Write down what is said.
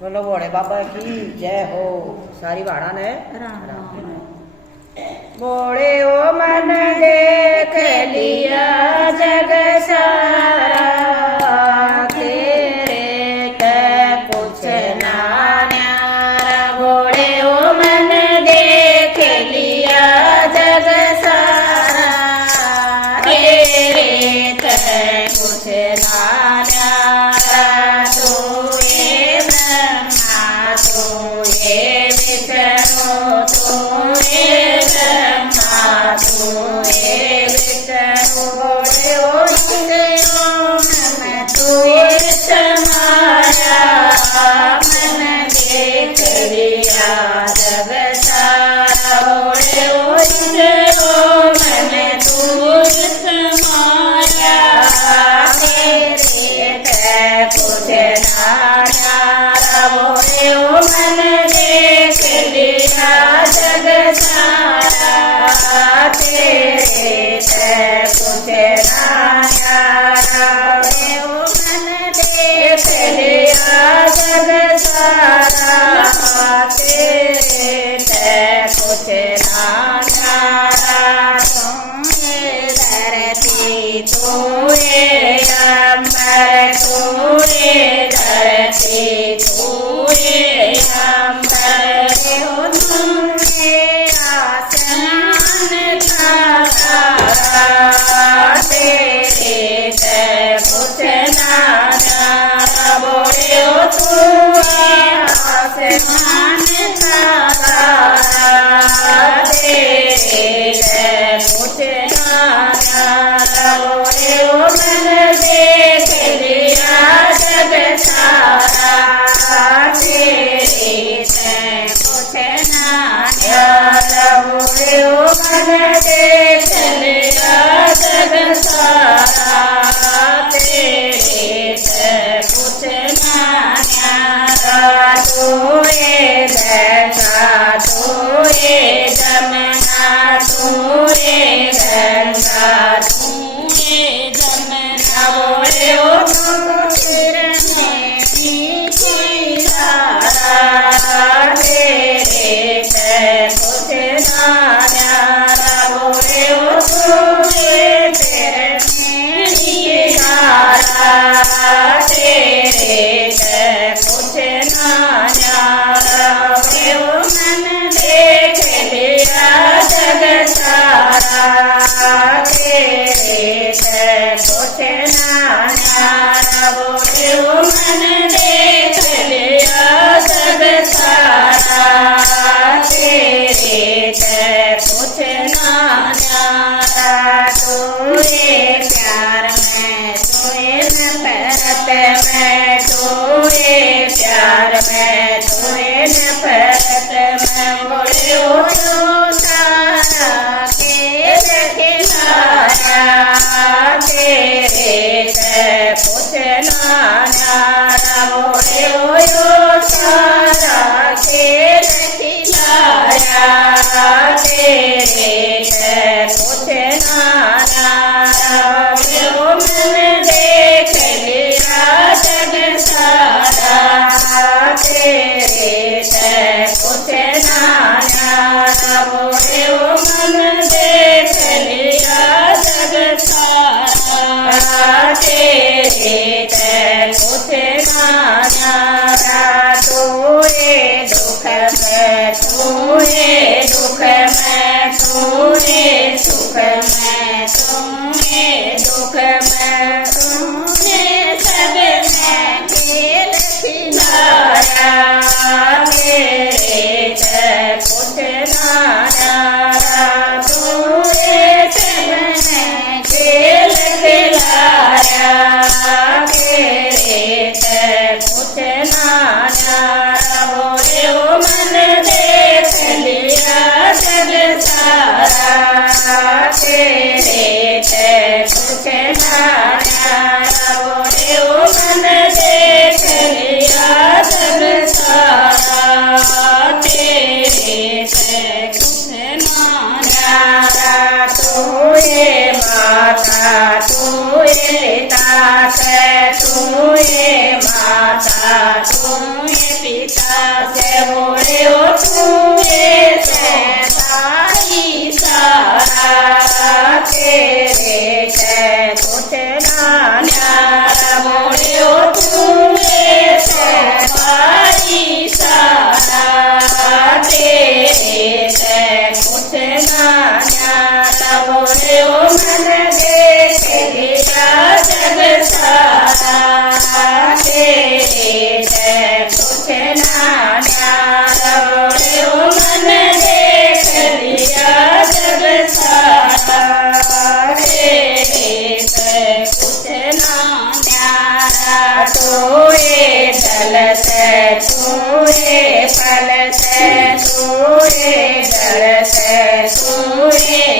बोलो भोले बाबा की जय हो। सारी भाड़ा ने बोले ओ मन देख लिया जग सारा, तेरे के कुछ ना न्यारा। बोले ओ मन देख लिया जग सारा, तेरे के कुछ ना न्यारा। तू ये ब्रह्मा तू ये विष्णु, तू ये ब्रह्मा तू ये विष्णु। बोले ओ मन तू ये समाया, मन देख लिया जग सारा। बोले ओ मन तू समाया, तेरे के कुछ ना न्यारा। बोले ओ मन देख लिया जग सारा, तेरे के कुछ ना न्यारा। बोले ओ मन देख लिया जग सारा, तेरे के कुछ ना न्यारा। तू ये अंबर तू ये धरती, तू ये अंबर तू ये आसमान तारा, तेरे के कुछ ना न्यारा। बोले ओ तू ये आसमान तारा, तेरे के कुछ ना न्यारा। बोले ओ मन देख लिया जग सारा, तेरे के कुछ ना न्यारा। बोले ओ मन देख लिया जग सारा, तेरे के कुछ ना न्यारा। तू ये गंगा तू ये जमुना, तू ये गंगा तू ये जमुना। बोले ओ तू फिरने की धारा, तेरे के कुछ ना न्यारा। बोले ओ तू ये फिरने की धारा, तेरे के कुछ ना न्यारा। बोले ओ मन देख लिया जग सारा, तेरे के कुछ ना न्यारा। बोले ओ मन देख लिया जग सारा, तेरे के कुछ ना न्यारा। तू ये प्यार में तू ये नफरत में, तू ये प्यार में तू ये नफरत में। बोले ओ तू सारा खेल खिलाया, तेरे के कुछ ना न्यारा। बोले ओ सारा खेल खिलाया, तेरे के कुछ ना न्यारा। बोले ओ मन देख लिया जग सारा, तेरे के कुछ ना न्यारा। बोले ओ मन देख लिया जग सारा, तेरे के कुछ ना न्यारा। છે તું એ ફલ છે તું એ જળ છે તું એ